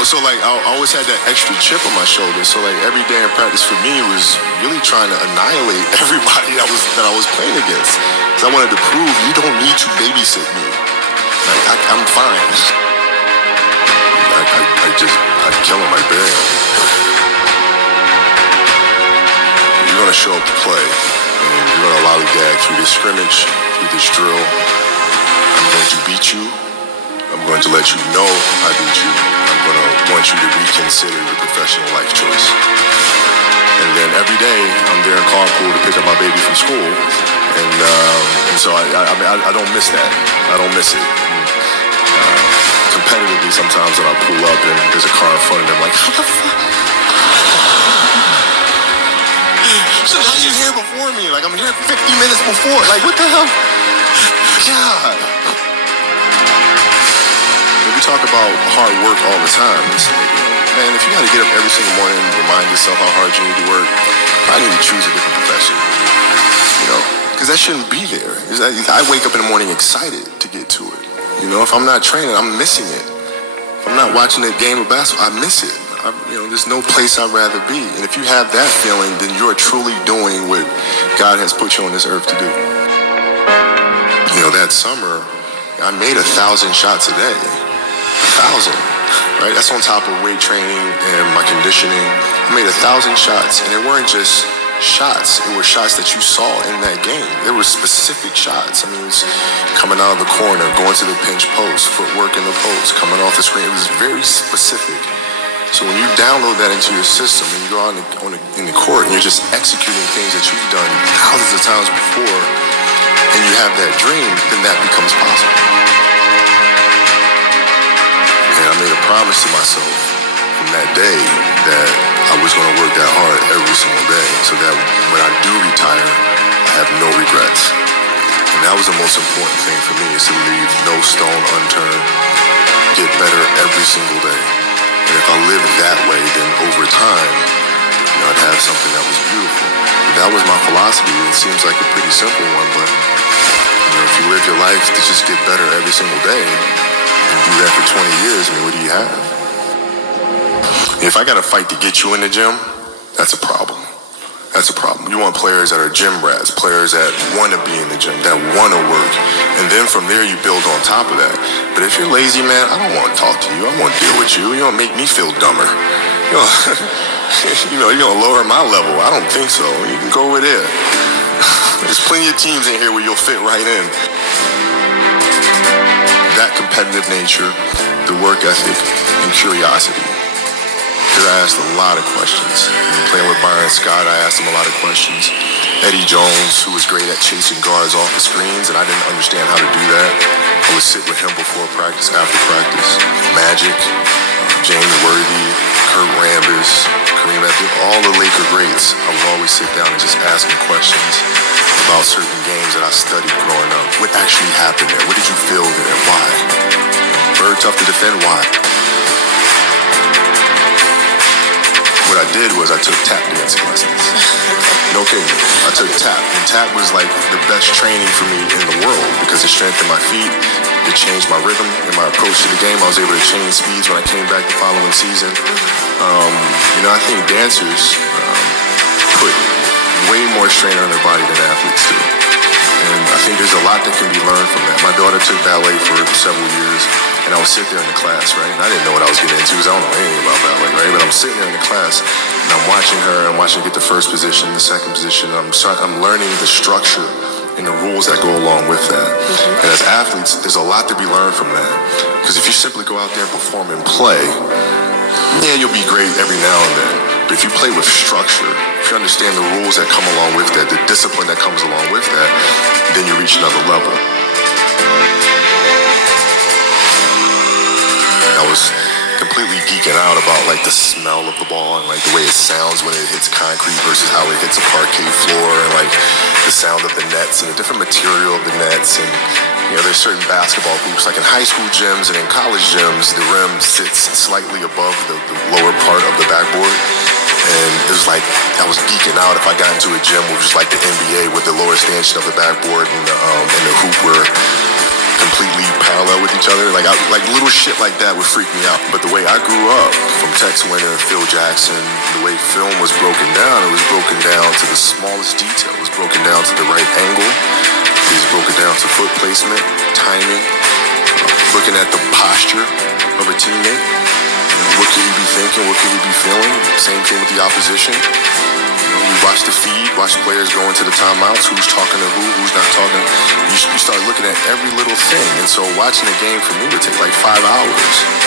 So like I always had that extra chip on my shoulder. So like every day in practice for me was really trying to annihilate everybody that I was playing against. Because I wanted to prove you don't need to babysit me. Like I'm fine. I'd kill him right there. You're gonna show up to play, and you're gonna lollygag through this scrimmage, through this drill. I'm going to beat you. I'm going to let you know I beat you. I'm going to want you to reconsider your professional life choice. And then every day, I'm there in carpool to pick up my baby from school. And so I don't miss that. I don't miss it. Competitively, sometimes when I pull up and there's a car in front of them, like, how the fuck? So how you here before me? Like, I'm here 50 minutes before. Like, what the hell? God. We talk about hard work all the time. It's like, man, if you got to get up every single morning and remind yourself how hard you need to work, I need to choose a different profession. You know, because that shouldn't be there. I wake up in the morning excited to get to it. You know, if I'm not training, I'm missing it. If I'm not watching a game of basketball, I miss it. There's no place I'd rather be. And if you have that feeling, then you're truly doing what God has put you on this earth to do. You know, that summer, I made 1,000 shots a day. 1,000, right? That's on top of weight training and my conditioning. I made 1,000 shots, and they weren't just shots. It were shots that you saw in that game. There were specific shots. I mean, it was coming out of the corner, going to the pinch post, footwork in the post, coming off the screen. It was very specific. So when you download that into your system and you go out in the court and you're just executing things that you've done thousands of times before, and you have that dream, then that becomes possible. And I made a promise to myself from that day that I was going to work that hard every single day so that when I do retire, I have no regrets. And that was the most important thing for me, is to leave no stone unturned, get better every single day. And if I lived that way, then over time, I'd have something that was beautiful. But that was my philosophy. It seems like a pretty simple one, but if you live your life to just get better every single day, and do that for 20 years, I mean, what do you have? If I got to fight to get you in the gym, that's a problem. That's a problem. You want players that are gym rats, players that want to be in the gym, that want to work. And then from there, you build on top of that. But if you're lazy, man, I don't want to talk to you. I want to deal with you. You don't make me feel dumber. You're going to lower my level. I don't think so. You can go over there. There's plenty of teams in here where you'll fit right in. That competitive nature, the work ethic, and curiosity. Because I asked a lot of questions. Playing with Bryant, I asked him a lot of questions. Eddie Jones, who was great at chasing guards off the screens, and I didn't understand how to do that. I would sit with him before practice, after practice. Magic, James Worthy, Kurt Rambis, Kareem Abdul, all the Laker greats. I would always sit down and just ask them questions about certain games that I studied growing up. What actually happened there? What did you feel there? Why? Bird tough to defend, why? What I did was I took tap dancing lessons. No kidding. I took tap. And tap was like the best training for me in the world because it strengthened my feet. It changed my rhythm and my approach to the game. I was able to change speeds when I came back the following season. I think dancers put way more strain on their body than athletes do. And I think there's a lot that can be learned from that. My daughter took ballet for several years, and I would sit there in the class, right? And I didn't know what I was getting into because I don't know anything about ballet, right? But I'm sitting there in the class, and I'm watching her, I'm watching her get the first position, the second position. I'm learning the structure and the rules that go along with that. And as athletes, there's a lot to be learned from that. Because if you simply go out there and perform and play, yeah, you'll be great every now and then. But if you play with structure, if you understand the rules that come along with that, the discipline that comes along with that, then you reach another level. I was completely geeking out about like the smell of the ball and like the way it sounds when it hits concrete versus how it hits a parquet floor, and like the sound of the nets and the different material of the nets. And there's certain basketball hoops, like in high school gyms and in college gyms, the rim sits slightly above the lower part of the backboard. And it was like I was geeking out if I got into a gym which was like the NBA with the lower stanchion of the backboard and the hoop were completely parallel with each other. Like little shit like that would freak me out. But the way I grew up, from Tex Winter, Phil Jackson, the way film was broken down, it was broken down to the smallest detail. It was broken down to the right angle. It was broken down to foot placement, timing, looking at the posture of a teammate. What could he be thinking? What could he be feeling? Same thing with the opposition. You watch the feed, watch players go into the timeouts, who's talking to who's not talking. You start looking at every little thing. And so watching a game for me would take like 5 hours.